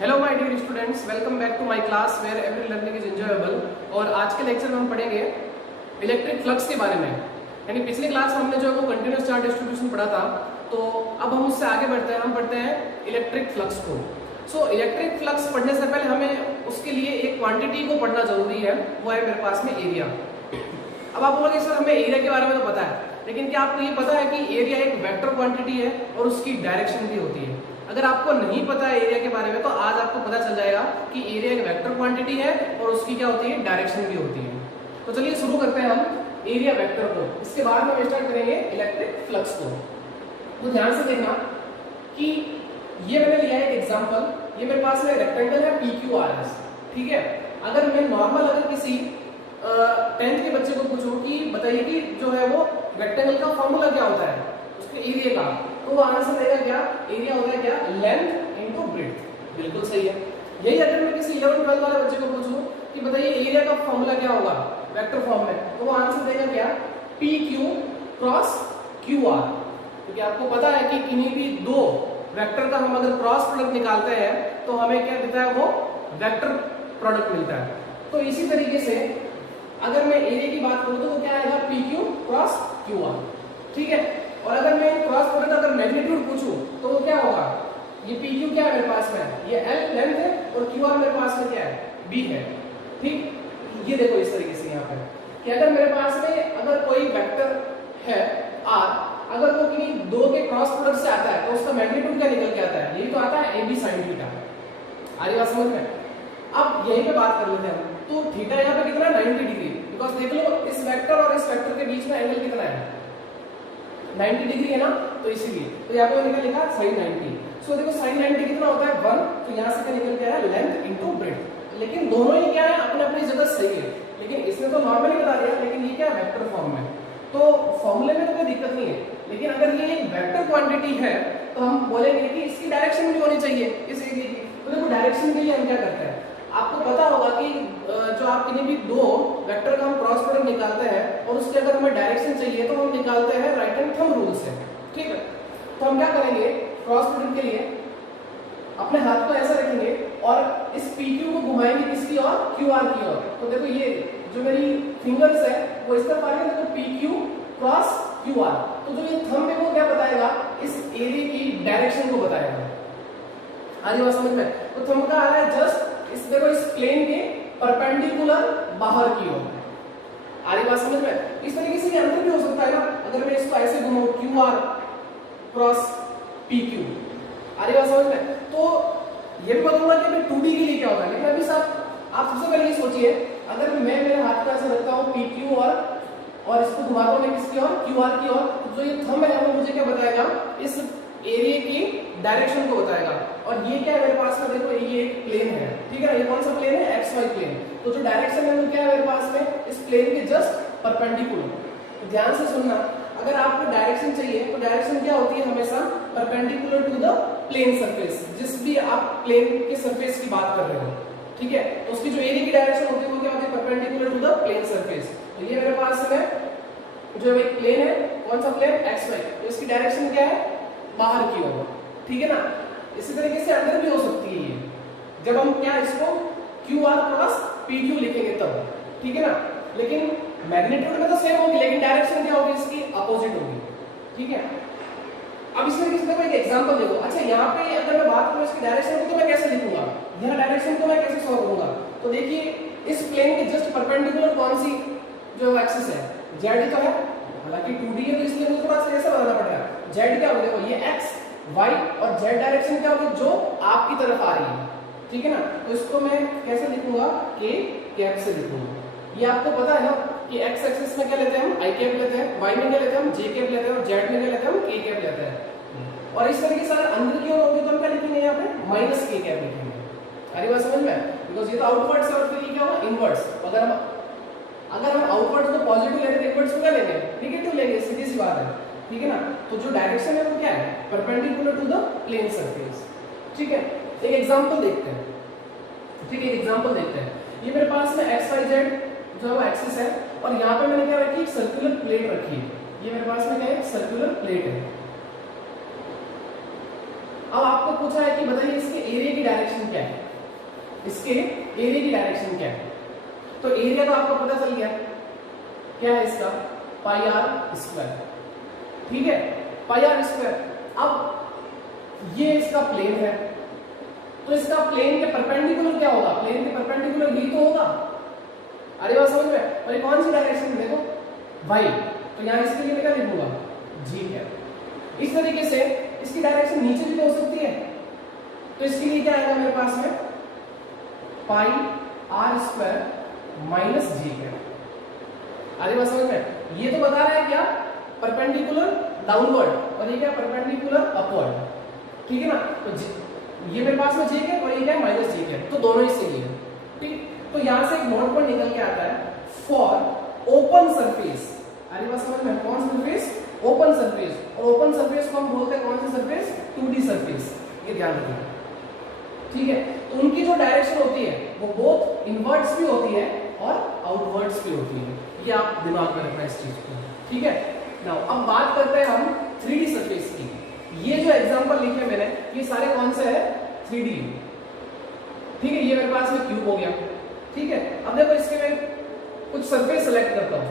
Hello my dear students, welcome back to my class where every learning is enjoyable. और आज के lecture में हम पढ़ेंगे इलेक्ट्रिक फ्लक्स के बारे में। यानी पिछली क्लास में हमने जो है वो कंटिन्यूस चार्ज डिस्ट्रीब्यूशन पढ़ा था, तो अब हम उससे आगे बढ़ते हैं। हम पढ़ते हैं इलेक्ट्रिक फ्लक्स को। सो इलेक्ट्रिक फ्लक्स पढ़ने से पहले हमें उसके लिए एक क्वांटिटी को पढ़ना जरूरी है, वो है मेरे पास में एरिया। अब आप बोलोगे सर हमें एरिया के बारे में तो पता है, लेकिन क्या आपको ये पता है कि एरिया एक वेक्टर क्वांटिटी है और उसकी डायरेक्शन भी होती है। अगर आपको नहीं पता है एरिया के बारे में तो आज आपको पता चल जाएगा कि एरिया एक वेक्टर क्वांटिटी है और उसकी क्या होती है, डायरेक्शन भी होती है। तो चलिए शुरू करते हैं हम एरिया वेक्टर को, इसके बाद में हम स्टार्ट करेंगे इलेक्ट्रिक फ्लक्स को। तो ध्यान से देखना कि ये मैंने लिया है एक एग्जांपल। ये मेरे पास में रेक्टेंगल है PQRS, ठीक है। अगर मैं नॉर्मल अगर किसी 10th के बच्चे को पूछूं कि बताइए कि जो है वो रेक्टेंगल का फॉर्मूला क्या होता है उसके एरिया का, तो वो आंसर देगा क्या, एरिया होता है क्या, लेंथ इनटू ब्रेड्थ। बिल्कुल सही है। यही अगर मैं किसी 11th-12th वाले बच्चे को पूछूं कि बताइए एरिया का फॉर्मूला क्या होगा वेक्टर फॉर्म में, तो वो आंसर देगा क्या, PQ क्रॉस QR। क्योंकि आपको पता है कि किन्हीं भी दो वेक्टर का हम अगर क्रॉस प्रोडक्ट निकालते हैं तो हमें क्या देता है, वो वेक्टर प्रोडक्ट मिलता है। तो इसी तरीके से अगर मैं एरिया की बात करूं तो वो क्या आएगा, PQ क्रॉस QR, ठीक है। और अगर मैं क्रॉस प्रोडक्ट अगर मैग्नीट्यूड पूछूं तो वो क्या होगा, ये PQ क्या है मेरे पास में, ये L लेंथ है और QR मेरे पास में क्या है, B है, ठीक। ये देखो इस तरीके से यहाँ पे कि अगर मेरे पास में अगर कोई वेक्टर है R, अगर वो किन्हीं दो के क्रॉस प्रोडक्ट से आता है तो उसका मैग्नीट्यूड क्या निकल के आता है, यही तो आता है AB sin थीटा। आ रही बात समझ में? अब यहीं पे बात कर लेते हैं हम। तो थीटा यहाँ पे कितना है, 90 डिग्री। बिकॉज देख लो इस वेक्टर और इस वेक्टर के बीच में एंगल कितना है, 90 डिग्री है ना, तो इसीलिए तो यहाँ पे मैंने लिखा sin 90। सो देखो sin 90 कितना होता है 1, तो यहाँ से क्या निकल के आया, लेंथ इनटू ब्रेड्थ। लेकिन दोनों ही क्या है, अपने अपनी जगह सही है, लेकिन इसने तो नॉर्मली बता दिया, लेकिन ये क्या वेक्टर फॉर्म में, तो फॉर्मूले में तो कोई दिक्कत नहीं है। लेकिन अगर ये एक वेक्टर क्वांटिटी है तो हम बोलेंगे कि इसकी डायरेक्शन भी होनी चाहिए इस एरिया की। तो देखो डायरेक्शन के लिए हम क्या करते हैं, आपको पता होगा कि जो आप किन्हीं भी दो वेक्टर का हम क्रॉस प्रोडक्ट निकालते हैं और उसके अगर हमें डायरेक्शन चाहिए तो हम निकालते हैं राइट हैंड थंब रूल से, ठीक है। तो हम क्या करेंगे, क्रॉस प्रोडक्ट के लिए अपने हाथ को ऐसा रखेंगे और इस PQ को घुमाएंगे किसकी ओर, QR की ओर। तो देखो ये जो मेरी फिंगर्स है वो इस तरफ आ रही है, देखो PQ क्रॉस QR। तो जो ये थंब है वो क्या बताएगा, इस एरिया की डायरेक्शन को बताएगा। आ रही बात समझ में? तो थंब का आ रहा है जस्ट इस, देखो इस प्लेन के परपेंडिकुलर बाहर की ओर। आ रही बात समझ में? इस तरीके से अंदर भी हो सकता है ना, अगर मैं इसको ऐसे घुमाऊं QR क्रॉस PQ। आ रही बात समझ में? तो ये भी बताऊंगा कि मैं 2D के लिए क्या होता है, लेकिन अभी सब आप सबसे पहले ये सोचिए, अगर मैं मेरे हाथ को ऐसे रखता हूँ PQ और इसको घुमाता हूँ मैं किसकी ओर, QR की ओर, तो जो ये थंब है वो मुझे क्या बताएगा, इस एरिया की डायरेक्शन को बताएगा। और ये क्या है मेरे पास में, देखो ये एक प्लेन है, ठीक है ना, ये कौन सा प्लेन है, XY प्लेन। तो जो डायरेक्शन है वो क्या है मेरे पास में, इस प्लेन के जस्ट परपेंडिकुलर। तो ध्यान से सुनना, अगर आपको डायरेक्शन चाहिए तो डायरेक्शन क्या होती है, हमेशा perpendicular to the plane surface. जिस भी आप प्लेन के सरफेस की बात कर रहे हो, ठीक है, तो उसकी जो एरिया की डायरेक्शन होती है वो क्या होती है, perpendicular to the plane surface. तो ये मेरे पास में जो एक प्लेन है, कौन सा प्लेन, XY, तो इसकी डायरेक्शन क्या है, बाहर की ओर, ठीक है ना। इसी तरीके से अंदर भी हो सकती है ये, जब हम क्या इसको QR क्रॉस PQ लिखेंगे तब, ठीक है ना। लेकिन मैग्नीट्यूड में तो सेम होगी, लेकिन डायरेक्शन क्या होगी, इसकी अपोजिट होगी, ठीक है। अब इसमें किसी को एक एग्जांपल देखो। अच्छा यहाँ पे अगर मैं बात करूं इसकी डायरेक्शन को तो मैं कैसे लिखूंगा, यह डायरेक्शन को मैं कैसे सॉल्व करूंगा, तो देखिए इस प्लेन के जस्ट परपेंडिकुलर कौन सी जो एक्सिस है, Z तो है, हालांकि 2D है तो इसलिए मुझे थोड़ा सा ऐसा बनाना पड़ेगा। Z क्या होगा, देखो ये X Y और Z डायरेक्शन क्या होगी, जो आपकी तरफ आ रही है, ठीक है ना। तो इसको मैं कैसे लिखूंगा, K कैप से लिखूंगा। ये आपको पता है ना कि X एक्सिस में क्या लेते हैं हम, I कैप लेते हैं, Y में क्या लेते हैं हम, J कैप लेते हैं, और Z में क्या लेते हैं हम, K कैप लेते हैं। और इस तरीके से अगर अंदर की ओर होगी तो हम क्या लिखेंगे, यहाँ पे -K कैप लिखेंगे। अरे बात समझ में? बिकॉज ये तो आउटवर्ड्स है और फिर ये क्या होगा, इनवर्ड्स। अगर हम आउटवर्ड्स को पॉजिटिव लेंगे तो इनवर्ड्स को क्या लेंगे, नेगेटिव लेंगे, सीधी सी बात है, ठीक है ना। तो जो डायरेक्शन है वो क्या है, perpendicular to the plane surface, ठीक है। एक एग्जांपल देखते हैं, ठीक है, एग्जांपल देखते हैं। ये मेरे पास में XYZ जो है एक्सिस है और यहाँ पे मैंने क्या रखी, एक सर्कुलर प्लेट रखी है। ये मेरे पास में क्या है, सर्कुलर प्लेट है। अब आपको पूछा है कि बताइए इसके एरिया की डायरेक्शन क्या है, इसके एरिया की डायरेक्शन क्या है। तो एरिया तो आपको पता चल गया क्या है इसका, पाई आर स्क्वायर, ठीक है, पाई आर स्क्वायर। अब ये इसका प्लेन है, तो इसका प्लेन के परपेंडिकुलर क्या होगा, प्लेन के परपेंडिकुलर ही तो होगा। अरे बात समझ में, और ये कौन सी डायरेक्शन में देखो वाई, तो यहां इसके लिए क्या लिखूंगा जी है। इस तरीके से इसकी डायरेक्शन नीचे भी तो हो सकती है, तो इसके लिए क्या आएगा मेरे पास में पाई आर स्क्वायर माइनस जी है। अरे बात समझ में, ये तो बता रहा है क्या परपेंडिकुलर डाउनवर्ड और ये क्या परपेंडिकुलर अपवर्ड, ठीक है ना। तो ये मेरे पास में जे है और ये क्या माइनस जी है, तो दोनों ही सही है, ठीक। तो यहां से एक नोट पर निकल के आता है फॉर ओपन सरफेस। अरे बात समझ में, कौन सा सरफेस, ओपन सरफेस, और ओपन सरफेस को हम बोलते हैं कौन सी सरफेस, 2D सरफेस, ये ध्यान रखना, ठीक है। तो उनकी जो डायरेक्शन होती है वो बोथ इनवर्ड्स भी होती है और आउटवर्ड्स भी होती है, ये आप दिमाग में रखना इस चीज को, ठीक है। नाउ अब बात करते हैं हम 3D सरफेस की। ये जो एग्जांपल लिखे मैंने ये सारे कौन से है 3D, ठीक है। ये मेरे पास में क्यूब हो गया, ठीक है। अब देखो इसके मैं कुछ सरफेस सेलेक्ट करता हूं,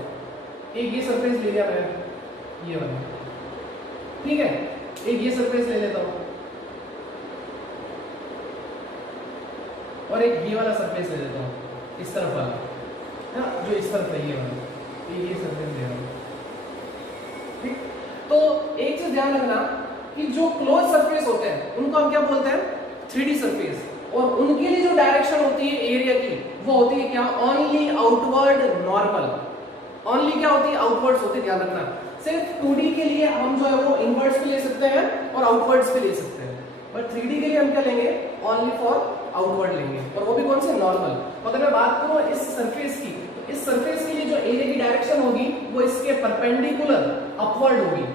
एक ये सरफेस ले लिया मैंने, ये वाला, ठीक है। एक ये सरफेस ले लेता हूं और एक ये वाला सरफेस ले लेता हूं, इस तरफ वाला ना, जो इस तरफ है ये वाला, ये सरफेस ले रहा हूं, ठीक। तो एक चीज ध्यान रखना कि जो क्लोज सरफेस होते हैं उनको हम क्या बोलते हैं 3D सरफेस, और उनके लिए जो डायरेक्शन होती है एरिया की वो होती है क्या, ओनली आउटवर्ड नॉर्मल, ओनली क्या होती है आउटवर्ड्स होती है, ध्यान रखना। सिर्फ 2D के लिए हम जो है वो इनवर्ड्स भी ले सकते हैं और आउटवर्ड्स भी ले सकते हैं, बट 3D के लिए हम क्या लेंगे, ओनली फॉर आउटवर्ड लेंगे, और वो भी कौन से नॉर्मल। अगर मैं बात करूं इस सरफेस की, तो इस सरफेस के लिए जो एरिया की डायरेक्शन होगी वो इसके परपेंडिकुलर अपवर्ड होगी,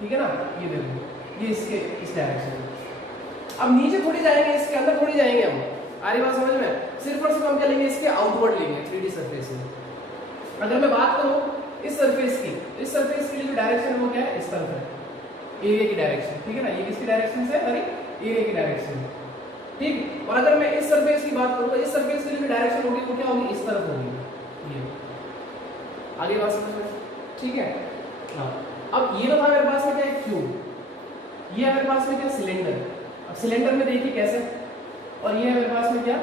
ठीक है ना। ये देखो ये इसके इस डायरेक्शन में, अब नीचे थोड़ी जाएंगे, इसके अंदर थोड़ी जाएंगे हम, आ रही बात समझ में, सिर्फ और सिर्फ हम क्या लेंगे इसके आउटवर्ड लेंगे 3D सरफेस में। अगर मैं बात करूं इस सरफेस की, इस सरफेस के लिए जो डायरेक्शन है वो क्या है, इस तरफ है, एरिया की डायरेक्शन, ठीक है ना। ये किसकी डायरेक्शन से, अरे एरिया की डायरेक्शन, ठीक। और अगर मैं इस सरफेस की बात करूं तो इस सरफेस के लिए जो डायरेक्शन होगी वो क्या होगी, इस तरफ होगी, ये आगे बात समझ में, ठीक है। हाँ, अब ये था मेरे पास में क्या है क्यूब, ये है मेरे पास में क्या सिलेंडर। अब सिलेंडर में देखिए कैसे, और ये है मेरे पास में क्या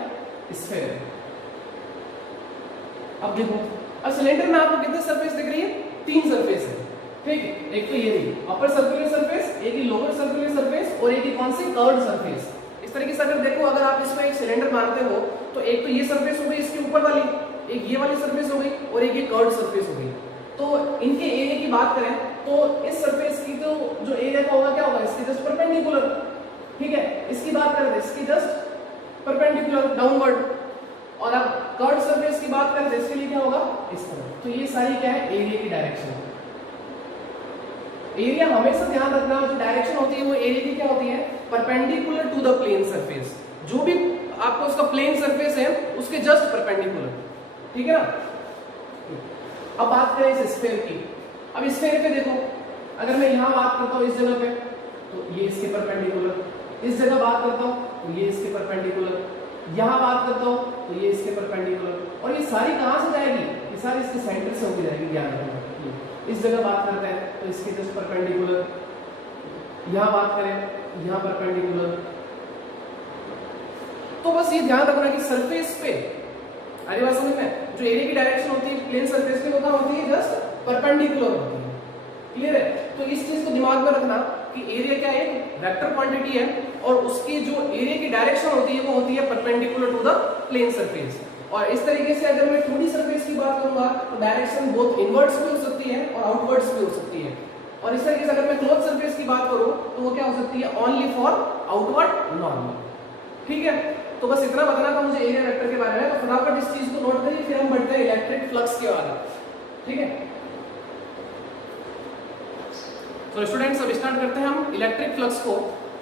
स्फीयर। अब देखो, अब सिलेंडर में आपको कितने सरफेस दिख रही है, 3 सरफेस है, ठीक है। एक तो ये रही अपर सर्कुलर सरफेस, एक ही लोअर सर्कुलर सरफेस, और एक ही कौन सी कर्व्ड सरफेस। इस तरीके से अगर देखो, अगर आप इसको एक सिलेंडर मानते हो तो एक तो ये सरफेस हो गई इसके ऊपर वाली, एक ये वाली सरफेस हो गई, और एक ये कर्व्ड सरफेस हो गई। तो इनके एरिया की बात करें तो इस सरफेस की तो जो एरिया का होगा क्या होगा, इसकी जस्ट परपेंडिकुलर, ठीक है। इसकी बात करें तो इसकी जस्ट परपेंडिकुलर डाउनवर्ड, और अब कर्व्ड सरफेस की बात करें तो इसके लिए क्या होगा, इस तरह। तो ये सारी क्या है एरिया की डायरेक्शन। एरिया हमेशा ध्यान रखना, जो डायरेक्शन होती है वो एरिया की क्या होती है, perpendicular to the plane surface. जो भी आपको उसका प्लेन सरफेस है उसके जस्ट परपेंडिकुलर, ठीक है ना। अब बात करें इस स्फीयर की। अब स्फीयर पे देखो, अगर मैं यहां बात करता हूं इस जगह पे तो ये इसके परपेंडिकुलर, इस जगह बात करता हूं तो ये इसके परपेंडिकुलर, यहां बात करता हूं तो ये इसके परपेंडिकुलर, और ये सारी कहां से जाएगी, ये सारी इसके सेंटर से होकर जाएगी, ध्यान रखना। इस जगह बात करते हैं तो इसके जस्ट परपेंडिकुलर, यहां बात करें यहां परपेंडिकुलर। तो बस ये ध्यान रखना कि सरफेस पे, अरे बात समझ में, जो एरिया की डायरेक्शन होती है प्लेन सरफेस पे वो क्या होती है, जस्ट परपेंडिकुलर होती है, क्लियर है। तो इस चीज को दिमाग में रखना कि एरिया क्या है, वेक्टर क्वांटिटी है, और उसकी जो एरिया की डायरेक्शन होती है वो होती है perpendicular to the plane surface. और इस तरीके से अगर मैं 2D सरफेस की बात करूंगा तो डायरेक्शन बोथ इनवर्ड्स भी हो सकती है और आउटवर्ड्स भी हो सकती है। और इस तरीके से अगर मैं क्लोज सरफेस की बात करूं तो वो क्या हो सकती है, ओनली फॉर आउटवर्ड नॉर्मल, ठीक है। तो बस इतना बताना था मुझे एरिया वेक्टर के बारे में, तो फटाफट इस चीज को नोट करिए, फिर हम बढ़ते हैं इलेक्ट्रिक फ्लक्स के बारे में, ठीक है। तो स्टूडेंट्स अब स्टार्ट करते हैं हम इलेक्ट्रिक फ्लक्स को।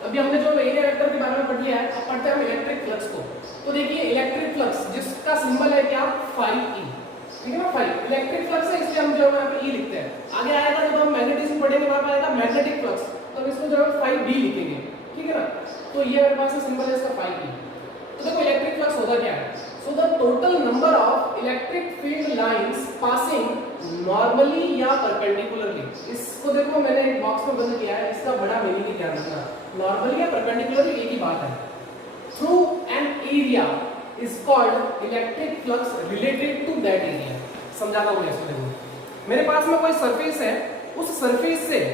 अभी हमने जो एरिया वेक्टर के बारे में पढ़ लिया है, अब पढ़ते हैं हम इलेक्ट्रिक फ्लक्स को। तो देखिए इलेक्ट्रिक फ्लक्स जिसका सिंबल है क्या, phi e, ठीक है ना, phi इलेक्ट्रिक फ्लक्स है इसलिए हम जो है पे e लिखते हैं। आगे आएगा जब हम मैग्नेटिज्म पढ़ेंगे वहां पर आएगा मैग्नेटिक फ्लक्स, तो इसको जो है phi b लिखेंगे, ठीक है ना। तो ये मेरे पास सिंबल है इसका फाई ई। तो देखो इलेक्ट्रिक फ्लक्स होता क्या है, so the total number of electric field lines passing normally या परपेंडिकुलरली। इसको देखो मैंने एक बॉक्स में बंद किया है, इसका बड़ा मीनिंग ध्यान रखना, नॉर्मली या परपेंडिकुलरली एक ही बात है। Through an area is called electric flux related to that area. समझाता हूं इसको, देखो मेरे पास में कोई सरफेस है, उस सरफेस से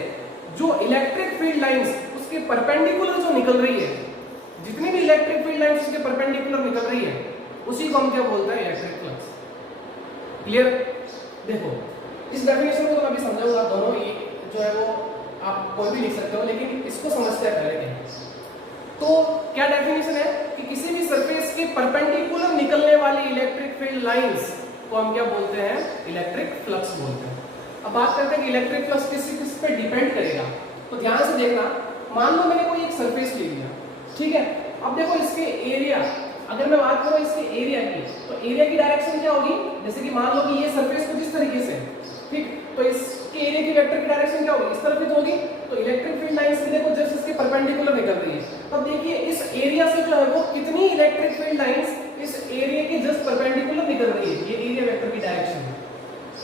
जो इलेक्ट्रिक फील्ड लाइंस उसके परपेंडिकुलर जो निकल रही है, जितनी भी इलेक्ट्रिक फील्ड लाइंस उसके परपेंडिकुलर निकल रही है, उसी को हम क्या बोलते हैं, इलेक्ट्रिक फ्लक्स। क्लियर? देखो इस डेफिनेशन को तो मैं अभी समझाऊंगा, दोनों ही जो है वो आप कोई भी लिख सकते हो, लेकिन इसको समझते हैं पहले क्या। तो क्या डेफिनेशन है कि किसी भी सरफेस के परपेंडिकुलर निकलने वाली इलेक्ट्रिक फील्ड लाइंस को हम क्या बोलते हैं, इलेक्ट्रिक फ्लक्स बोलते हैं। अब बात करते हैं कि इलेक्ट्रिक फ्लक्स किस पे डिपेंड करेगा। तो ध्यान से देखना, मान लो मैंने कोई एक सरफेस ले लिया, ठीक है। अब देखो इसके एरिया, अगर मैं बात करूं इसके एरिया की, तो एरिया की डायरेक्शन क्या होगी, जैसे कि मान लो कि ये सरफेस कुछ इस तरीके से, ठीक, तो इसके एरिया की वेक्टर की डायरेक्शन क्या होगी, इस तरफ ही तो होगी। तो इलेक्ट्रिक फील्ड लाइंस से देखो जस्ट इसके परपेंडिकुलर निकल रही है, तब देखिए इस एरिया से जो है वो कितनी इलेक्ट्रिक फील्ड लाइंस इस एरिया के जस्ट परपेंडिकुलर निकल रही है, ये एरिया वेक्टर की डायरेक्शन।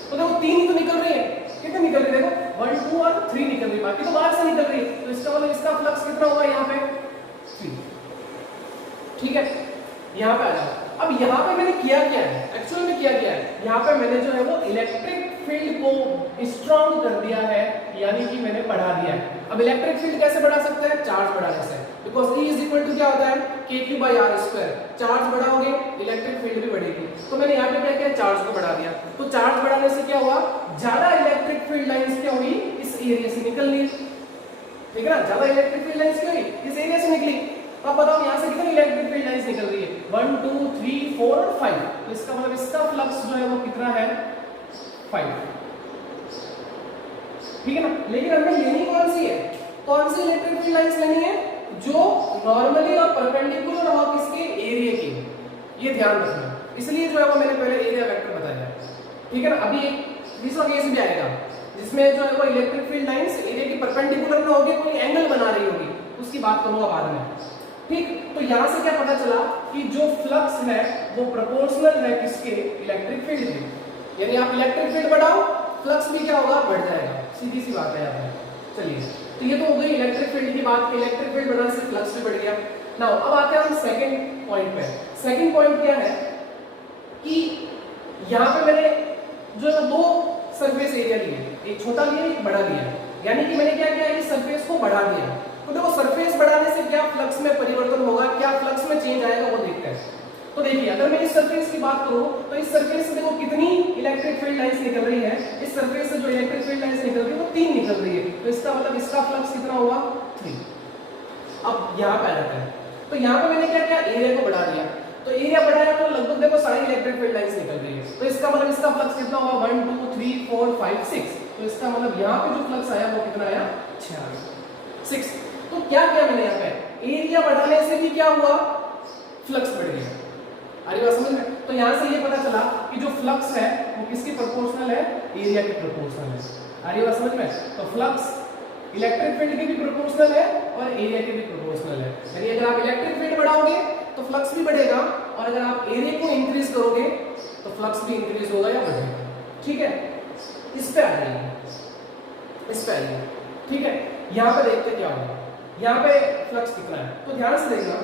तो देखो 3 ही तो निकल रही है, कितने निकल रही है, देखो 1 2 और 3 निकल रही है, बाकी तो बाहर से निकल रही है। तो इसका मतलब इसका फ्लक्स कितना होगा यहाँ पे 3, ठीक है। यहाँ पे आ जाओ। अब यहाँ पे मैंने किया क्या है, एक्चुअली में किया क्या है, यहाँ पे मैंने जो है वो इलेक्ट्रिक फील्ड को स्ट्रॉन्ग कर दिया है, यानी कि मैंने बढ़ा दिया है। अब इलेक्ट्रिक फील्ड कैसे बढ़ा सकते हैं, चार्ज बढ़ाने से, because E is equal to क्या होता है, kq/r²। चार्ज बढ़ाओगे इलेक्ट्रिक फील्ड भी बढ़ेगी। तो मैंने यहाँ पे क्या किया, चार्ज को बढ़ा दिया। तो चार्ज बढ़ाने से क्या हुआ, ज्यादा इलेक्ट्रिक फील्ड लाइंस क्या हुई, इस एरिया से निकलनी, ठीक है ना, ज्यादा इलेक्ट्रिक फील्ड लाइंस क्या हुई, इस एरिया से निकली। अब बताओ यहाँ से कितनी इलेक्ट्रिक फील्ड लाइंस निकल रही है, 1 2 3 4 और 5। तो इसका मतलब इसका फ्लक्स जो है वो कितना है, 5, ठीक है ना। लेकिन हमें लेनी कौन सी है, कौन सी इलेक्ट्रिक फील्ड लाइंस लेनी है, जो नॉर्मली और परपेंडिकुलर हो किसके, एरिया की। ये ध्यान रखना, इसलिए जो है वो मैंने पहले एरिया वेक्टर बताया, ठीक है ना। अभी एक दूसरा केस भी आएगा जिसमें जो है वो इलेक्ट्रिक फील्ड लाइंस एरिया के परपेंडिकुलर में होगी, कोई एंगल बना रही होगी, उसकी बात करूंगा बाद में, ठीक। तो यहां से क्या पता चला कि जो फ्लक्स है वो प्रोपोर्शनल है किसके, इलेक्ट्रिक फील्ड के। यानी आप इलेक्ट्रिक फील्ड बढ़ाओ, फ्लक्स भी क्या होगा, बढ़ जाएगा, सीधी सी बात है यहाँ पे। चलिए, तो ये तो हो गई इलेक्ट्रिक फील्ड की बात, इलेक्ट्रिक फील्ड बढ़ाने से फ्लक्स भी बढ़ गया। नाउ अब आते हैं हम सेकंड पॉइंट पे। सेकंड पॉइंट क्या है कि यहाँ पे मैंने जो दो सरफेस एरिया लिए, एक छोटा लिया एक बड़ा लिया, यानी कि मैंने क्या किया, इस सरफेस को बढ़ा दिया। तो देखो सरफेस बढ़ाने से क्या फ्लक्स में परिवर्तन होगा, क्या फ्लक्स में चेंज आएगा, वो देखते हैं। तो देखिए अगर मैं इस सरफेस की बात करूं, तो इस सरफेस से देखो कितनी इलेक्ट्रिक फील्ड लाइंस निकल रही है, इस सरफेस से जो इलेक्ट्रिक फील्ड लाइंस निकल रही है वो 3 निकल रही है। तो इसका मतलब इसका फ्लक्स कितना होगा, 3। अब यहाँ पे आ जाता है, तो यहाँ पे मैंने क्या किया, एरिया को बढ़ा दिया। तो एरिया बढ़ाया तो लगभग देखो सारी इलेक्ट्रिक फील्ड लाइंस निकल रही है। तो इसका मतलब इसका फ्लक्स कितना होगा, 1 2 3 4 5 6। तो इसका मतलब यहाँ पे जो फ्लक्स आया वो कितना आया, 6। तो क्या किया मैंने यहाँ पे, एरिया बढ़ाने से भी क्या हुआ, फ्लक्स बढ़ गया। अरे बात समझ में। तो यहाँ से ये पता चला कि जो फ्लक्स है वो किसके प्रोपोर्शनल है, एरिया के प्रोपोर्शनल है। अरे बात समझ में। तो फ्लक्स इलेक्ट्रिक फील्ड के भी प्रोपोर्शनल है और एरिया के भी प्रोपोर्शनल है। यानी अगर आप इलेक्ट्रिक फील्ड बढ़ाओगे तो फ्लक्स भी बढ़ेगा, और अगर आप एरिया को इंक्रीज करोगे तो फ्लक्स भी इंक्रीज होगा या बढ़ेगा, ठीक है। इस पे आ जाइए, इस पे आइए, ठीक है। यहाँ पे देखते क्या होगा, यहाँ पे फ्लक्स कितना है, तो ध्यान से देखना,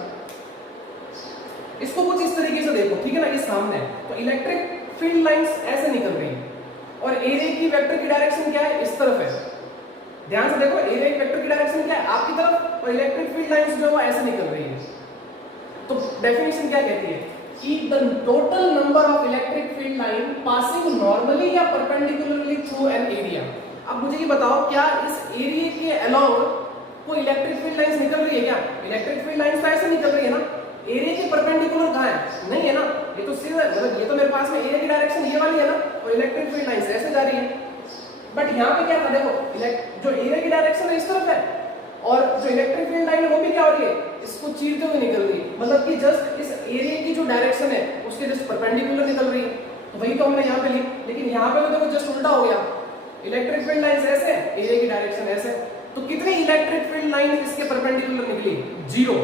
इसको कुछ इस तरीके से देखो, ठीक है ना। ये सामने है, तो इलेक्ट्रिक फील्ड लाइंस ऐसे निकल रही है और एरिया की वेक्टर की डायरेक्शन क्या है, इस तरफ है। ध्यान से देखो, एरिया की वेक्टर की डायरेक्शन क्या है, आपकी तरफ, और इलेक्ट्रिक फील्ड लाइंस जो है ऐसे निकल रही है। तो डेफिनेशन क्या कहती है कि the total number of electric field line passing normally या परपेंडिकुलरली थ्रू एन एरिया। अब मुझे ये बताओ, क्या इस एरिया के अलावा कोई इलेक्ट्रिक फील्ड लाइंस निकल रही है क्या? इलेक्ट्रिक फील्ड लाइंस तो ऐसे निकल रही है ना, एरिया के परपेंडिकुलर कहाँ है, नहीं है ना। ये तो सीधा, मतलब ये तो मेरे पास में एरिया की डायरेक्शन ये वाली है ना, और इलेक्ट्रिक फील्ड लाइंस ऐसे जा रही है। बट यहाँ पे क्या था, देखो जो एरिया की डायरेक्शन है इस तरफ है, और जो इलेक्ट्रिक फील्ड लाइन है वो भी क्या हो रही है, इसको चीरते हुए निकल रही है। मतलब कि जस्ट इस एरिया की जो डायरेक्शन है उसके जस्ट परपेंडिकुलर निकल रही है। तो वही तो हमने यहाँ पे ली, लेकिन यहाँ पे तो देखो जस्ट उल्टा हो गया, इलेक्ट्रिक फील्ड लाइंस ऐसे, एरिया की डायरेक्शन ऐसे। तो कितनी इलेक्ट्रिक फील्ड लाइन इसके परपेंडिकुलर निकली, 0।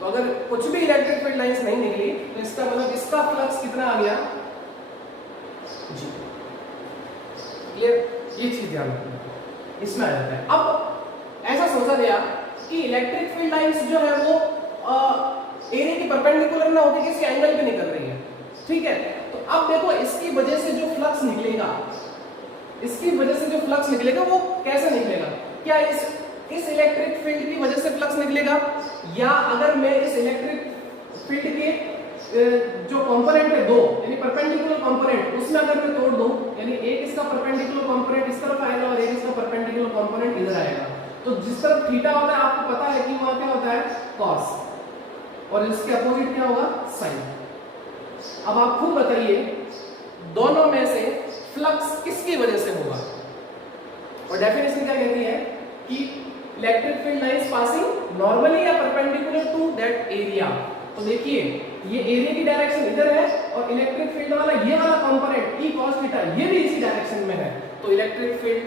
तो अगर कुछ भी इलेक्ट्रिक फील्ड लाइंस नहीं निकली तो इसका मतलब इसका फ्लक्स कितना आ गया, जी। क्लियर, ये चीज ध्यान रखना, इसमें आ जाता है। अब ऐसा सोचा गया कि इलेक्ट्रिक फील्ड लाइंस जो है वो एरिया की परपेंडिकुलर ना होकर किसी एंगल पे निकल रही है, ठीक है। तो अब देखो इसकी वजह से जो फ्लक्स निकलेगा, इसकी वजह से जो फ्लक्स निकलेगा वो कैसे निकलेगा, क्या इस इलेक्ट्रिक फील्ड की वजह से फ्लक्स निकलेगा, या अगर मैं इस इलेक्ट्रिक फील्ड के जो कंपोनेंट है दो, यानी परपेंडिकुलर कंपोनेंट, उसमें अगर मैं तोड़ दूं, यानी एक इसका परपेंडिकुलर कंपोनेंट इस तरफ आएगा और एक इसका परपेंडिकुलर कंपोनेंट इधर आएगा, तो जिस तरफ थीटा होता है आपको पता है कि वहां क्या होता है कॉस, और इसके अपोजिट क्या होगा साइन। अब आप खुद बताइए दोनों में से फ्लक्स किसकी वजह से होगा, और डेफिनेशन क्या कहती है कि electric field lines passing normally या परपेंडिकुलर टू दैट एरिया। तो देखिए ये एरिया की डायरेक्शन इधर है और इलेक्ट्रिक फील्ड वाला ये वाला कंपोनेंट ई cos थीटा ये भी इसी डायरेक्शन में है, तो इलेक्ट्रिक फील्ड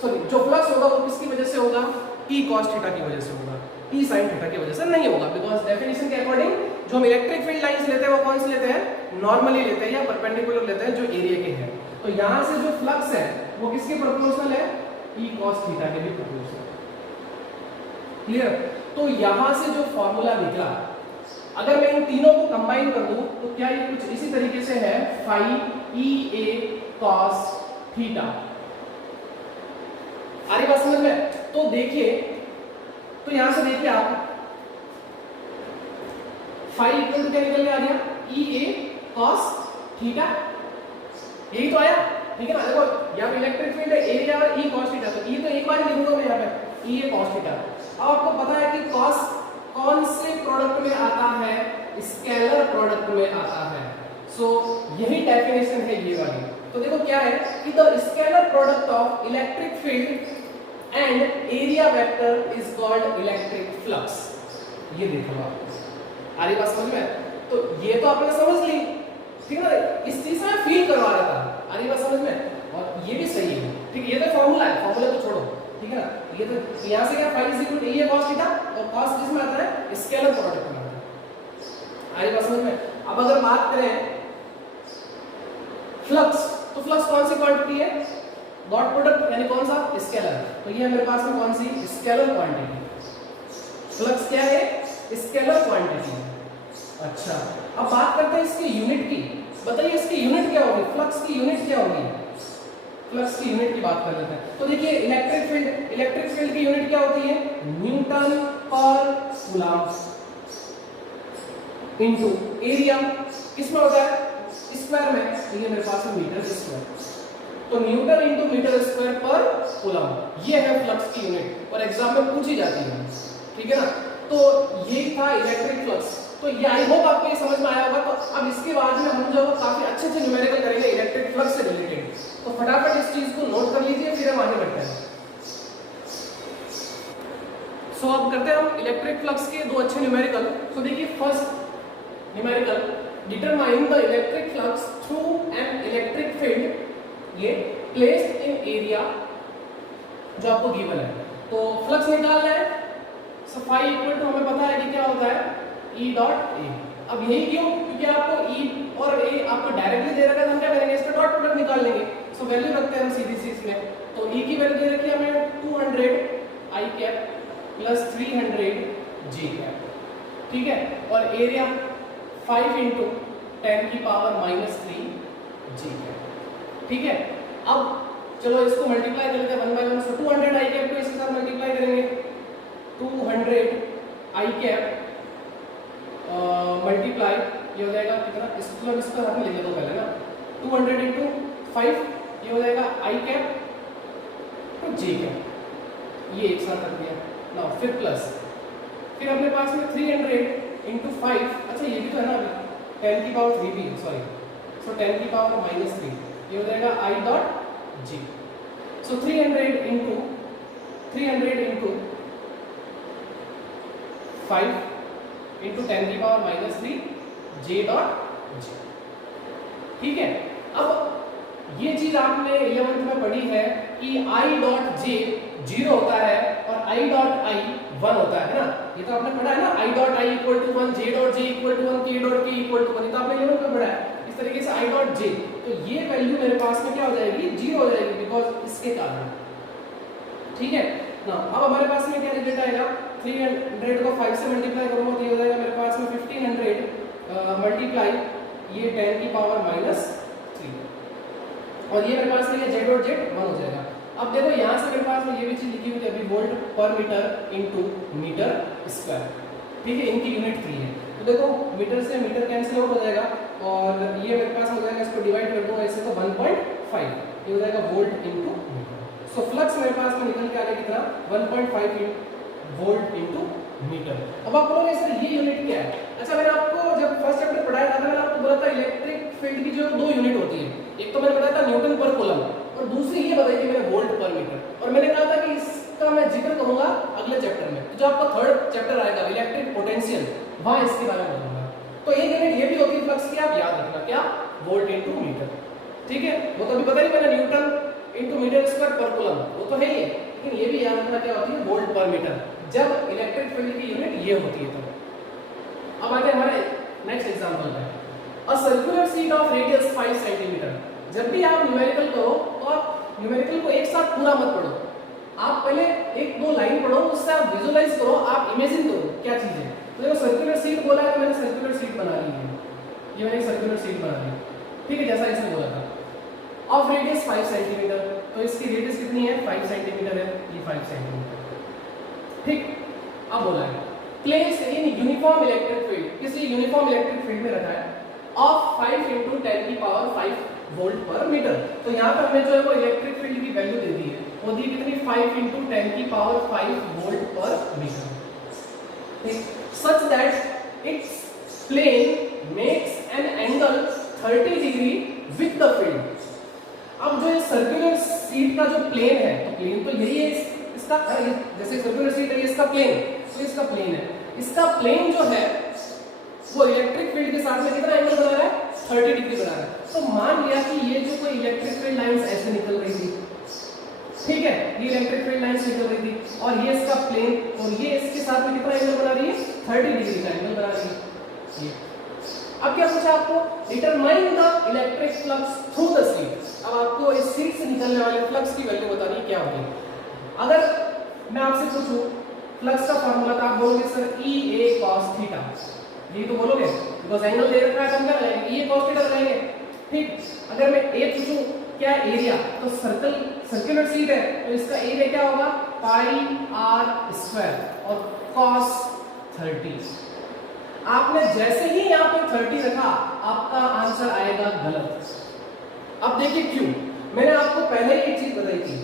सॉरी जो फ्लक्स होगा वो किसकी वजह से होगा, ई cos थीटा की वजह से होगा, ई sin थीटा की वजह से नहीं होगा, बिकॉज डेफिनेशन के अकॉर्डिंग जो हम इलेक्ट्रिक फील्ड लाइंस लेते हैं वो कौन से लेते हैं, नॉर्मली लेते हैं या परपेंडिकुलर लेते हैं जो एरिया के हैं। तो यहां से जो फ्लक्स है वो किसके प्रोपोर्शनल है, ई cos थीटा के भी प्रोपोर्शनल। क्लियर, तो यहां से जो फॉर्मूला निकला अगर मैं इन तीनों को कंबाइन कर दूं तो क्या ये कुछ इसी तरीके से है, फाई ई ए cos थीटा। आ रही बात समझ में? तो देखिए, तो यहां से देखिए आप फाई इक्वल टू क्या निकल के आ गया, ई ए cos थीटा, यही तो आया, ठीक है ना। देखो यहाँ पे इलेक्ट्रिक फील्ड है एरिया और ई cos थीटा, तो ई तो एक बार ही लिखूंगा मैं यहाँ पे ई ए cos थीटा। अब आपको पता है कि cos कौन से प्रोडक्ट में आता है, स्केलर प्रोडक्ट में आता है, सो यही डेफिनेशन है ये वाली। तो देखो क्या है कि the scalar product of electric field and area vector is called electric flux. ये देखो आप, आ रही बात समझ में? तो ये तो आपने समझ ली, ठीक है ना, इस चीज में फील करवा रहा था, आ रही बात समझ में? और ये भी सही है, ठीक है, ये तो फॉर्मूला है, फॉर्मूला तो छोड़ो, ठीक है ना। ये तो यहां से क्या phi is equal to A cos theta, और cos किसमें आता है, स्केलर प्रोडक्ट में आता है। आ रही बात समझ में? अब अगर बात करें फ्लक्स, तो फ्लक्स कौन सी क्वांटिटी है, डॉट प्रोडक्ट यानी कौन सा, स्केलर। तो ये मेरे पास में कौन सी, स्केलर क्वांटिटी। फ्लक्स क्या है, स्केलर क्वांटिटी। अच्छा, अब बात करते हैं इसकी यूनिट की। बताइए इसकी यूनिट क्या होगी, फ्लक्स की यूनिट क्या होगी, फ्लक्स की यूनिट की बात कर लेते हैं। तो देखिए इलेक्ट्रिक फील्ड की यूनिट क्या होती है, न्यूटन पर कूलम्ब इनटू एरिया, किसमें होता है, स्क्वायर में, तो ये मेरे पास है मीटर स्क्वायर, तो न्यूटन इनटू मीटर स्क्वायर पर कूलम्ब, ये है फ्लक्स की यूनिट, और एग्जाम में पूछी जाती है, ठीक है ना। तो यही था इलेक्ट्रिक फ्लक्स। तो ये आई होप आपको ये समझ में आया होगा। तो अब इसके बाद में हम जो काफी अच्छे से न्यूमेरिकल करेंगे इलेक्ट्रिक फ्लक्स से रिलेटेड, तो फटाफट इस चीज को नोट कर लीजिए, फिर हम आगे बढ़ते हैं। सो अब करते हैं हम इलेक्ट्रिक फ्लक्स के दो अच्छे न्यूमेरिकल। तो देखिए first numerical, determine the electric flux through an electric field ये प्लेस्ड इन एरिया जो आपको गिवन है। तो फ्लक्स निकालना है, सो फाई इक्वल टू हमें पता है कि क्या होता है, ई डॉट ए। अब यही क्यों, क्योंकि आपको ई और ए आपको डायरेक्टली दे रखा है, तो हम क्या करेंगे, इसका डॉट प्रोडक्ट निकाल लेंगे। सो वैल्यू रखते हैं हम सीधी सी इसमें, तो ई की वैल्यू दे रखी है हमें 200 आई कैप प्लस 300 जी कैप, ठीक है, और एरिया 5 इंटू 10 की पावर -3 जी कैप, ठीक है। अब चलो इसको मल्टीप्लाई कर लेते हैं 1 बाय 1। सो 200 आई कैप को इसके साथ मल्टीप्लाई करेंगे, 200 आई कैप मल्टीप्लाई ये हो जाएगा कितना, इसको मतलब इसका हाथ में लिख लेता हूं पहले ना, 200 इंटू 5 ये हो जाएगा आई कैप तो जे कैप, ये एक साथ रख दिया ना, फिर प्लस, फिर अपने पास में 300 इंटू 5, अच्छा ये भी तो है ना अभी 10 की पावर 3 भी, सॉरी, सो 10 की पावर -3 ये हो जाएगा I dot G. So 300 into 5 into 10 की पावर -3 जे डॉट जी, ठीक है। अब ये चीज आपने 11th में पढ़ी है कि आई डॉट जे 0 होता है और आई डॉट आई 1 होता है ना, ये तो आपने पढ़ा है ना, I dot I equal to 1, J dot J equal to 1, K dot के इक्वल टू 1, ये तो आपने 11 में पढ़ा है। इस तरीके से आई डॉट जे, तो ये वैल्यू मेरे पास में क्या हो जाएगी, 0 हो जाएगी, बिकॉज इसके कारण। ठीक है ना, अब हमारे पास में क्या रिजल्ट आएगा, 300 को 5 से मल्टीप्लाई करूंगा तो ये हो जाएगा मेरे पास में 1500 मल्टीप्लाई ये 10 की पावर माइनस 3, और ये मेरे पास में जेड डॉट जेड 1 हो जाएगा। अब देखो यहाँ से मेरे पास में ये भी चीज लिखी हुई थी अभी, volt per metre into metre square. ठीक है, इनकी यूनिट 3 है, तो देखो मीटर से मीटर कैंसिल आउट हो जाएगा, और ये मेरे पास हो जाएगा, इसको डिवाइड कर दूंगा ऐसे तो 1.5, ये हो जाएगा volt into metre. So flux मेरे पास में निकल के आ रहा है कितना, 1.5 वोल्ट इनटू मीटर। अब आप बोलोगे सर ये यूनिट क्या है? अच्छा, मैंने आपको जब फर्स्ट चैप्टर पढ़ाया था, मैंने आपको बोला था इलेक्ट्रिक फील्ड की जो 2 यूनिट होती है, एक तो मैंने बताया था न्यूटन पर कूलम, और दूसरी ये बताई थी मैंने वोल्ट पर मीटर, और मैंने कहा था कि इसका मैं जिक्र करूंगा अगले चैप्टर में, तो जो आपका थर्ड चैप्टर आएगा इलेक्ट्रिक पोटेंशियल, वहां इसके बारे में बताऊंगा। तो एक यूनिट ये भी होती है फ्लक्स की, आप याद रखना, क्या, वोल्ट इनटू मीटर। ठीक है, वो तो अभी पता नहीं मैंने, न्यूटन इनटू मीटर स्क्वायर पर कूलम, वो तो है ही है, लेकिन ये भी याद रखना क्या होती है, वोल्ट पर मीटर, जब इलेक्ट्रिक फील्ड की यूनिट ये होती है। तो अब आगे हमारे नेक्स्ट एग्जांपल पे, a circular sheet of radius 5 centimetre. जब भी आप न्यूमेरिकल करो तो आप न्यूमेरिकल को एक साथ पूरा मत पढ़ो, आप पहले 1-2 लाइन पढ़ो, उससे आप विजुअलाइज करो, आप इमेजिन करो क्या चीज है। तो देखो सर्कुलर शीट बोला है, तो मैंने सर्कुलर शीट बना ली है, ये मैंने सर्कुलर शीट बना ली, ठीक है, जैसा इसने बोला था, ऑफ रेडियस 5 सेंटीमीटर, तो इसकी रेडियस कितनी है, 5 सेंटीमीटर है, ये 5 सेंटीमीटर। ठीक, अब बोला है place in uniform electric field, किसी यूनिफॉर्म इलेक्ट्रिक फील्ड में रखा है, ऑफ 5 × 10 की पावर 5 वोल्ट पर मीटर। तो यहाँ पर हमने जो है वो इलेक्ट्रिक फील्ड की वैल्यू दे दी है, वो दी कितनी, 5 × 10 की पावर 5 वोल्ट पर मीटर। ठीक, such that its plane makes an angle 30 degree with the field. अब जो सर्कुलर शीट का जो प्लेन है, तो प्लेन तो यही है इसका, जैसे सर्कुलर शीट है इसका प्लेन, तो इसका प्लेन है, इसका प्लेन जो है वो इलेक्ट्रिक फील्ड के साथ में कितना एंगल बना रहा है, 30 डिग्री बना रहा है। तो मान लिया कि ये जो कोई इलेक्ट्रिक फील्ड लाइंस ऐसे निकल रही थी, ठीक है, ये इलेक्ट्रिक फील्ड लाइंस निकल रही थी, और ये इसका प्लेन, और ये इसके साथ में कितना एंगल बना रही है, 30 डिग्री का एंगल बना रही है। अब क्या पूछा आपको, determine the electric flux through the sheet. अब आपको इस शीट से निकलने वाले फ्लक्स की वैल्यू बतानी है क्या होगी। अगर मैं आपसे पूछूं फ्लक्स का फार्मूला, तो आप बोलोगे sir E A cos theta, ये तो बोलोगे, बिकॉज़ एंगल दे रखा है, हम क्या लगाएंगे, E A cos थीटा लगाएंगे। ठीक, अगर मैं A पूछूं क्या एरिया, तो सर्कुलर शीट है, तो इसका एरिया क्या होगा, पाई r स्क्वायर और cos 30। आपने जैसे ही यहाँ पे 30 रखा, आपका आंसर आएगा गलत। अब देखिए क्यों, मैंने आपको पहले ही एक चीज बताई थी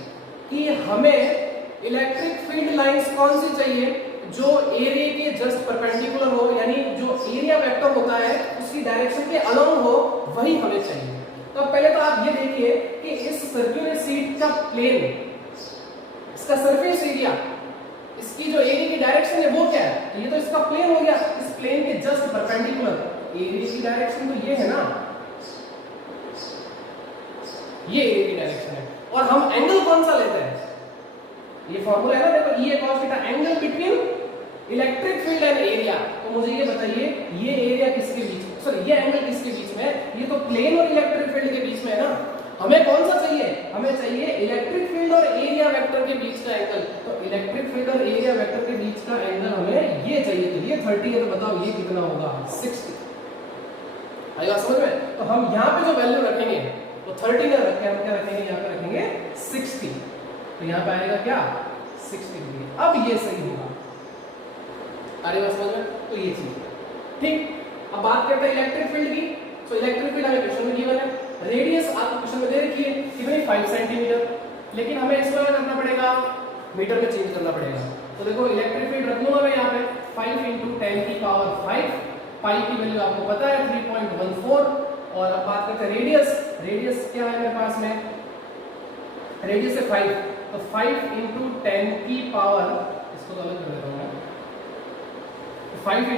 कि हमें इलेक्ट्रिक फील्ड लाइंस कौन सी चाहिए, जो एरिया के जस्ट परपेंडिकुलर हो, यानी जो एरिया वेक्टर होता है उसकी डायरेक्शन के अलोंग हो, वही हमें चाहिए। तो पहले तो आप ये देखिए कि इस सर्कुलर शीट का प्लेन, इसका सरफेस एरिया, इसकी जो एरिया की डायरेक्शन है वो क्या है, तो ये तो इसका प्लेन हो गया, इस प्लेन के जस्ट परपेंडिकुलर एरिया की डायरेक्शन तो ये है ना, ये एरिया की डायरेक्शन है, और हम एंगल कौन सा लेते हैं, ये फॉर्मूला है ना, देखो E A cos theta, angle between electric field and area. तो मुझे ये बताइए ये एरिया किसके बीच, सॉरी ये एंगल किसके बीच में है, ये तो प्लेन और इलेक्ट्रिक फील्ड के बीच में है ना। हमें कौन सा चाहिए, हमें चाहिए इलेक्ट्रिक फील्ड और एरिया वेक्टर के बीच का एंगल। तो इलेक्ट्रिक फील्ड और एरिया वेक्टर के बीच का एंगल हमें ये चाहिए, तो ये 30 है, तो बताओ ये कितना होगा, 60। आएगा समझ में। तो हम यहाँ पे जो वैल्यू रखेंगे तो 30 ना रखें, हम क्या रखेंगे, यहाँ पे रखेंगे 60, तो यहाँ पे आएगा क्या, 60 डिग्री। अब ये सही होगा, अरे बस समझ में, तो ये चीज ठीक। अब बात करते हैं इलेक्ट्रिक फील्ड की। तो इलेक्ट्रिक फील्ड हमें क्वेश्चन में गिवन है, रेडियस आपको क्वेश्चन में दे रखी है कितनी, 5 सेंटीमीटर, लेकिन हमें इसको क्या करना पड़ेगा, मीटर में चेंज करना पड़ेगा। तो देखो इलेक्ट्रिक फील्ड रख लूंगा मैं यहाँ पे 5 × 10 की पावर 5, पाई की वैल्यू आपको पता है 3.14। और अब बात करते हैं रेडियस, रेडियस क्या है मेरे पास में, रेडियस है 5, तो 5 × 10 की पावर, इसको तो अलग कर देता हूं मैं, 5 ×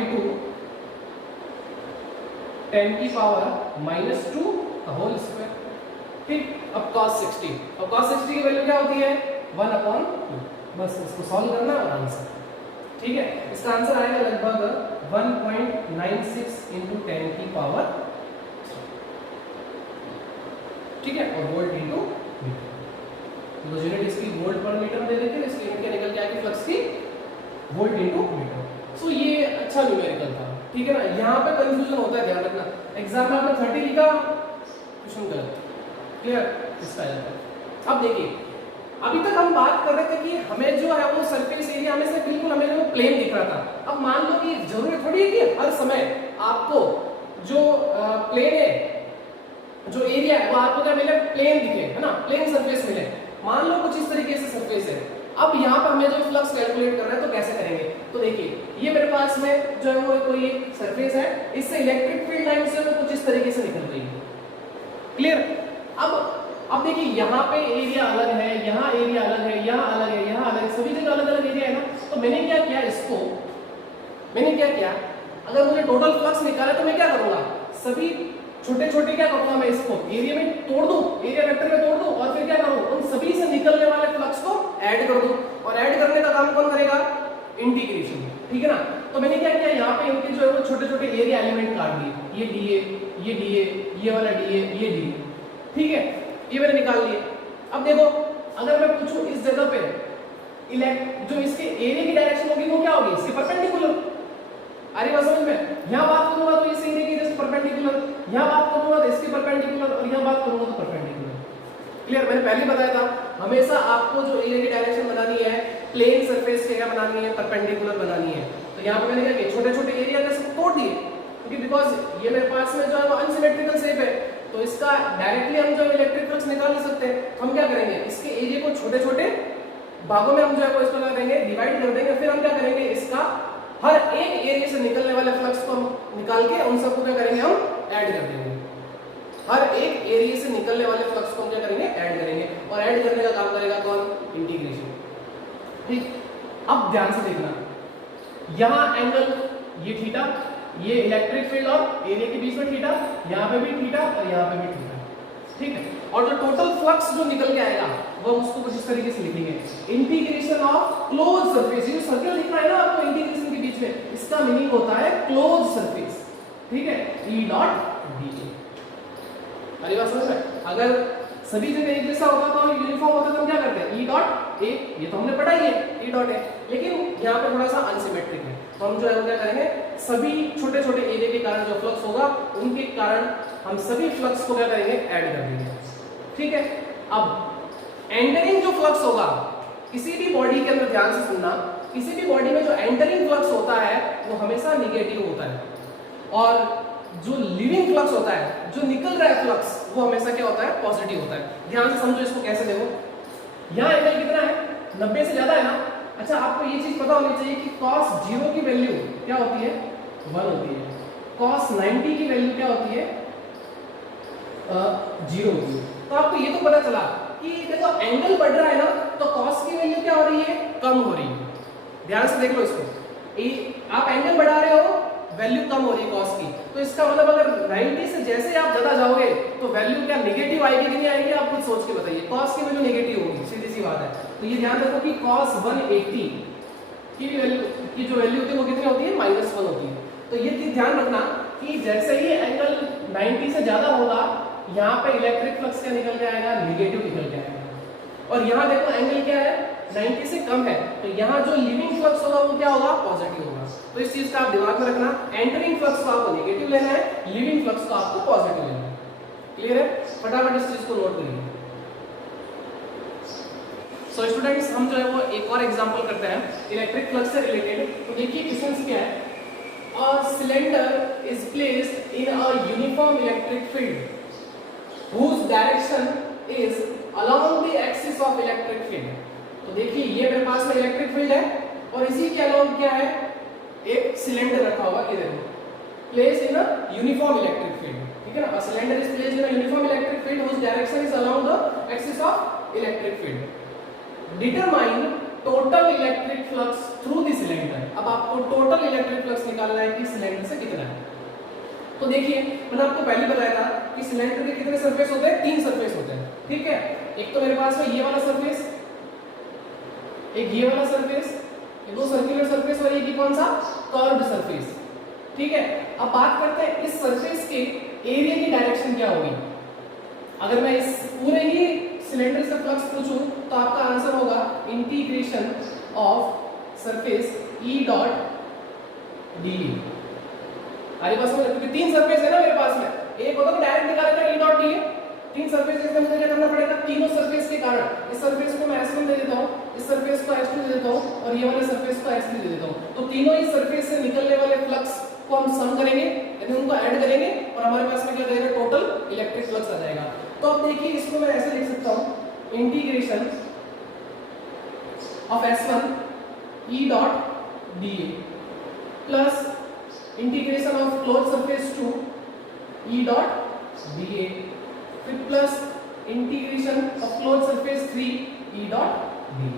10 की पावर -2 का होल स्क्वायर। ठीक, अब cos 60, और cos 60 की वैल्यू क्या होती है, 1/2। बस इसको सॉल्व करना और आंसर, ठीक है। इसका आंसर आएगा लगभग 1.96 इंटू 10 की पावर, ठीक है, और वोल्ट इंटू मीटर। तो यूनिट इसकी वोल्ट पर मीटर दे देते हैं, इसलिए यूनिट क्या निकल के आएगी फ्लक्स की वोल्ट इंटू मीटर। सो ये अच्छा न्यूमेरिकल था, ठीक है ना। यहाँ पे कंफ्यूजन होता है, ध्यान रखना। एग्जाम में आपने 30 लिखा, क्वेश्चन गलत, क्लियर, इसका जाता है। अब देखिए, अभी तक हम बात कर रहे थे कि हमें जो है वो सरफेस एरिया में से बिल्कुल हमें जो प्लेन दिख रहा था। अब मान लो कि जरूरी थोड़ी है कि हर समय आपको जो प्लेन है, जो एरिया है वो आपको क्या मिले, प्लेन दिखे, है ना, प्लेन सरफेस मिले। मान लो कुछ इस तरीके से सरफेस है। अब यहाँ पर हमें जो फ्लक्स कैलकुलेट करना है तो कैसे करेंगे, तो देखिए ये मेरे पास में जो है वो कोई एक सरफेस है, इससे इलेक्ट्रिक फील्ड लाइन से वो कुछ इस तरीके से निकल रही है, क्लियर। अब देखिए यहाँ पे एरिया अलग है, यहाँ एरिया अलग है, यहाँ अलग है, यहाँ अलग है, सभी जगह अलग अलग एरिया है ना। तो मैंने क्या किया, इसको मैंने क्या किया, अगर मुझे टोटल फ्लक्स निकाला तो मैं क्या करूंगा, सभी छोटे छोटे क्या करूंगा, मैं इसको एरिया में तोड़ दूं, एरिया वेक्टर में तोड़ दूं, और फिर क्या करूं, उन सभी से निकलने वाले फ्लक्स को ऐड कर दूं। और ऐड करने का काम कौन करेगा, इंटीग्रेशन, ठीक है ना। तो मैंने क्या किया, यहाँ पे इनके जो है वो छोटे छोटे एरिया एलिमेंट काट दिए, ये डीए, ये डीए, ये वाला डीए, ये डीए, ठीक है, ये मैंने निकाल लिए। अब देखो, अगर मैं पूछूं इस जगह पे जो इसके एरिया की डायरेक्शन होगी वो क्या होगी, इसके परपेंडिकुलर। अरे बात समझ में, यहाँ बात करूंगा तो इस एरिया की जस्ट परपेंडिकुलर, यहाँ बात करूंगा तो इसके परपेंडिकुलर, और यहाँ बात करूंगा तो परपेंडिकुलर, क्लियर। मैंने पहले बताया था, हमेशा आपको जो एरिया की डायरेक्शन बनानी है, प्लेन सरफेस की क्या बनानी है, परपेंडिकुलर बनानी है। तो यहाँ पे मैंने क्या किया, छोटे छोटे एरिया जैसे तोड़ दिए, क्योंकि बिकॉज ये मेरे पास में जो है वो अनसिमेट्रिकल शेप है, तो इसका डायरेक्टली हम जो इलेक्ट्रिक फ्लक्स निकाल नहीं सकते। तो हम क्या करेंगे, इसके एरिया को छोटे छोटे भागों में हम जो है वो इसको क्या करेंगे, डिवाइड कर देंगे। फिर हम क्या करेंगे, इसका हर एक एरिया से निकलने वाले फ्लक्स को हम निकाल के उन सबको क्या करेंगे, हम ऐड कर देंगे। हर एक एरिया से निकलने वाले फ्लक्स को हम क्या करेंगे, ऐड करेंगे। और ऐड करने का काम करेगा कौन, इंटीग्रेशन, ठीक। अब ध्यान से देखना, यहाँ एंगल ये थीटा, ये इलेक्ट्रिक फील्ड और एरिया के बीच में थीटा, यहाँ पे भी थीटा और यहाँ पे भी थीटा, ठीक है। और जो टोटल फ्लक्स जो निकल के आएगा वो उसको कुछ इस तरीके से लिखेंगे, इंटीग्रेशन ऑफ क्लोज सरफेस। ये जो सर्कल लिखना है ना आपको इंटीग्रेशन के बीच में, इसका मीनिंग होता है क्लोज सरफेस, ठीक है, ई डॉट डी। अरे बात समझ में, अगर सभी जगह एक जैसा होता तो यूनिफॉर्म होता तो हम क्या करते हैं, ई डॉट ए, ये तो हमने पढ़ा ही है, ई डॉट ए। लेकिन यहाँ पे थोड़ा सा अनसिमेट्रिक है, तो हम जो है क्या करेंगे, सभी छोटे छोटे एरिया के कारण जो फ्लक्स होगा उनके कारण हम सभी फ्लक्स को क्या करेंगे, ऐड कर देंगे, ठीक है। अब एंटरिंग जो फ्लक्स होगा किसी भी बॉडी के अंदर, ध्यान से सुनना, किसी भी बॉडी में जो एंटरिंग फ्लक्स होता है वो हमेशा निगेटिव होता है, और जो लिविंग फ्लक्स होता है, जो निकल रहा है फ्लक्स, वो हमेशा क्या होता है, पॉजिटिव होता है। ध्यान से समझो इसको, कैसे देखो, यहाँ एंगल कितना है, 90 से ज्यादा है ना। अच्छा, आपको ये चीज पता होनी चाहिए कि cos 0 की वैल्यू क्या होती है, 1 होती है। cos 90 की वैल्यू क्या होती है, 0 होती है। तो आपको ये तो पता चला कि देखो एंगल बढ़ रहा है ना, तो cos की वैल्यू क्या हो रही है, कम हो रही है। ध्यान से देख लो इसको, आप एंगल बढ़ा रहे हो, वैल्यू कम हो रही है cos की, तो इसका मतलब अगर 90 से जैसे आप ज्यादा जाओगे तो वैल्यू क्या नेगेटिव आएगी कि नहीं आएगी, आप खुद सोच के बताइए। cos की वैल्यू नेगेटिव होगी, सीधी सी बात है। तो ये ध्यान रखो कि cos 180 की वैल्यू की जो वैल्यू होती है वो कितनी होती है, -1 होती है। तो ये चीज ध्यान रखना कि जैसे ही एंगल 90 से ज्यादा होगा, यहाँ पे इलेक्ट्रिक फ्लक्स क्या निकल के आएगा, निगेटिव निकल के आएगा। और यहाँ देखो एंगल क्या है, 90 से कम है, तो यहाँ जो लिविंग फ्लक्स होगा वो क्या होगा, पॉजिटिव होगा। तो इस चीज का आप दिमाग में रखना, एंटरिंग फ्लक्स को आपको नेगेटिव लेना है, लिविंग फ्लक्स को आपको पॉजिटिव लेना है, क्लियर है। फटाफट इस चीज को नोट करिए। सो स्टूडेंट्स, हम जो है वो एक और एग्जांपल करते हैं इलेक्ट्रिक फ्लक्स से रिलेटेड। तो देखिए क्वेश्चन क्या है, a cylinder is placed in a uniform electric field whose direction is along the axis of electric field। तो देखिए ये मेरे पास में इलेक्ट्रिक फील्ड है, और इसी के अलोंग क्या है, एक सिलेंडर रखा हुआ, इधर place in a uniform electric field, ठीक है ना। A cylinder is placed in a uniform electric field whose direction is along the axis of electric field। Determine total electric flux through the cylinder. अब आपको total electric flux निकालना है कि cylinder से कितना है। तो देखिए मैंने आपको पहले बताया था कि सिलेंडर के कितने सरफेस होते हैं, 3 सरफेस होते हैं, ठीक है। एक तो मेरे पास में ये वाला सरफेस, एक ये वाला सरफेस, ये दो सर्कुलर सरफेस और एक ही कौन सा कर्व्ड सरफेस। ठीक है, अब बात करते हैं इस सरफेस के एरिया की डायरेक्शन क्या होगी। अगर मैं इस पूरे ही सिलेंडर से फ्लक्स पूछूं तो आपका आंसर होगा integration of surface E dot D. हमारे पास में क्योंकि तीन सरफेस है ना मेरे पास में, एक होता है डायरेक्ट निकालना ई डॉट डी, तीन सरफेस है, मुझे क्या करना पड़ेगा, तीनों सरफेस के कारण इस सरफेस को मैं S1 दे देता हूं, इस सरफेस को S2 दे देता हूं और ये वाले सरफेस को S3 दे देता हूं। तो तीनों ही सरफेस से निकलने वाले फ्लक्स को हम सम करेंगे, यानी उनको ऐड करेंगे और हमारे पास में क्या रहेगा, टोटल इलेक्ट्रिक फ्लक्स आ जाएगा। तो अब देखिए इसको मैं ऐसे लिख सकता हूं, integration of S1 E dot D plus integration of close surface two E dot D, फिर plus integration of close surface 3 E dot D.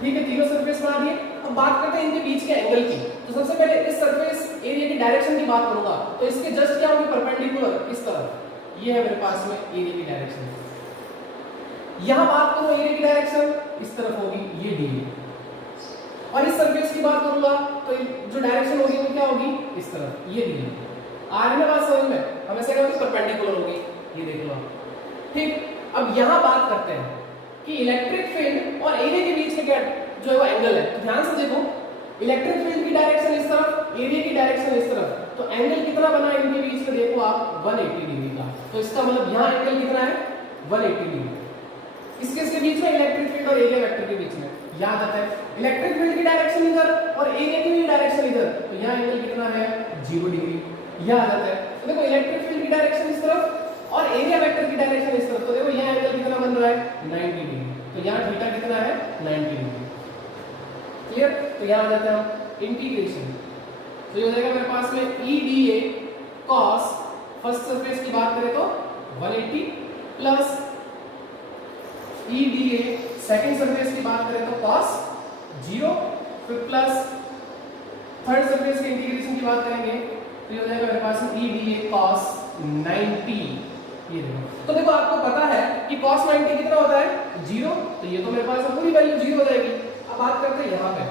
ठीक है, तीनों सरफेस बना दिए। अब बात करते हैं इनके बीच के एंगल की। तो सबसे पहले इस सरफेस एरिया की डायरेक्शन की बात करूंगा, तो इसके जस्ट क्या होगी, परपेंडिकुलर इस तरफ, ये है मेरे पास में एरिया की डायरेक्शन। यहां बात करूं एरिया की डायरेक्शन इस तरफ होगी, ये डी। और इस सरफेस की बात करूंगा तो जो डायरेक्शन होगी वो क्या होगी, इस तरफ, ये डी। आ रही है बात समझ में, हमेशा क्या होगी, परपेंडिकुलर होगी, ये देख लो। ठीक, अब यहां बात करते हैं कि इलेक्ट्रिक फील्ड और एरिया के बीच में क्या जो है वो एंगल है। तो ध्यान से देखो, इलेक्ट्रिक फील्ड की डायरेक्शन इस तरफ, एरिया की डायरेक्शन इस तरफ, तो एंगल कितना बना है इनके बीच में, देखो आप 180 डिग्री का। तो इसका मतलब यहां एंगल कितना है, 180 डिग्री। इसके बीच में इलेक्ट्रिक फील्ड और एरिया वेक्टर के बीच में याद आता है, इलेक्ट्रिक फील्ड की डायरेक्शन इधर और एरिया की भी डायरेक्शन इधर, तो यहां एंगल कितना है, 0 डिग्री, यह आ जाता है। तो देखो इलेक्ट्रिक फील्ड की डायरेक्शन इस तरफ और एरिया वेक्टर की डायरेक्शन इस तरफ, तो देखो यह एंगल कितना बन रहा है, 90 डिग्री। तो यहां थीटा कितना है, 90 डिग्री। क्लियर, तो यहां आ जाता है इंटीग्रेशन। तो ये हो जाएगा मेरे पास में E D A cos first surface की बात करें तो 180 plus E D A second surface की बात करें तो कॉस 0, फिर प्लस थर्ड सरफेस के इंटीग्रेशन की बात करेंगे तो ये हो जाएगा मेरे पास में ई डी ए कॉस 90। ये देखो, तो देखो आपको पता है कि cos 90 कितना होता है, 0, तो ये तो मेरे पास पूरी वैल्यू 0 हो जाएगी। अब बात करते हैं यहाँ पे,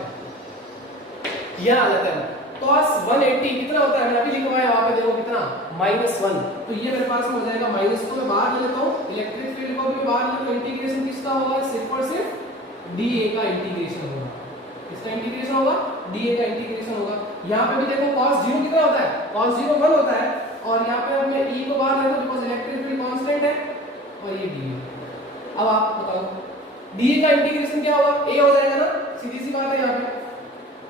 यह आ जाता है cos 180 कितना होता है, मैंने अभी लिखवाया वहां पे, देखो कितना, -1। तो ये मेरे पास में हो जाएगा, माइनस को मैं बाहर ले लेता हूँ, इलेक्ट्रिक फील्ड को भी बाहर ले लेता हूँ, इंटीग्रेशन किसका होगा, सिर्फ और सिर्फ डीए का इंटीग्रेशन होगा। इसका इंटीग्रेशन होगा, डीए का इंटीग्रेशन होगा। यहाँ पे भी देखो cos 0 कितना होता है, cos 0 1 होता है, और यहाँ पे अब मैं E को बाहर ले लूं बिकॉज़ इलेक्ट्रिक फील्ड कांस्टेंट है, और ये D। अब आप बताओ DA का इंटीग्रेशन क्या होगा, A हो जाएगा ना, सीधी सी बात है यहाँ पे,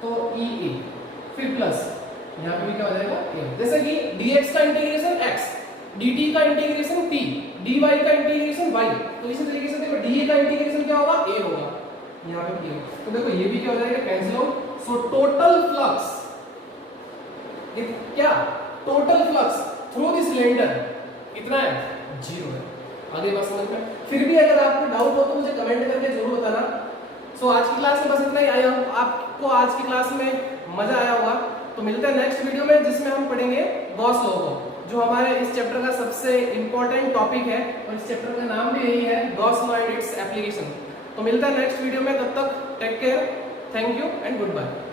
तो EA फिर प्लस यहाँ पे भी क्या हो जाएगा A। जैसे कि dx का इंटीग्रेशन x, dt का इंटीग्रेशन t, dy का इंटीग्रेशन y, तो इसी तरीके से देखो DA का इंटीग्रेशन क्या होगा, A होगा, यहाँ पे भी। तो देखो ये भी क्या हो जाएगा, cancel out. So total flux क्या, total flux through the cylinder कितना है, 0 है। आगे बात समझ में, फिर भी अगर आपको डाउट हो तो मुझे कमेंट करके जरूर बताना। सो आज की क्लास में बस इतना ही आया हूं, आपको आज की क्लास में मजा आया होगा। तो मिलते हैं नेक्स्ट वीडियो में जिसमें हम पढ़ेंगे गॉस लॉ को, जो हमारे इस चैप्टर का सबसे इंपॉर्टेंट टॉपिक है, और इस चैप्टर का नाम भी यही है, Gauss law and its application. तो मिलता है नेक्स्ट वीडियो में, तब तक take care, thank you and good bye.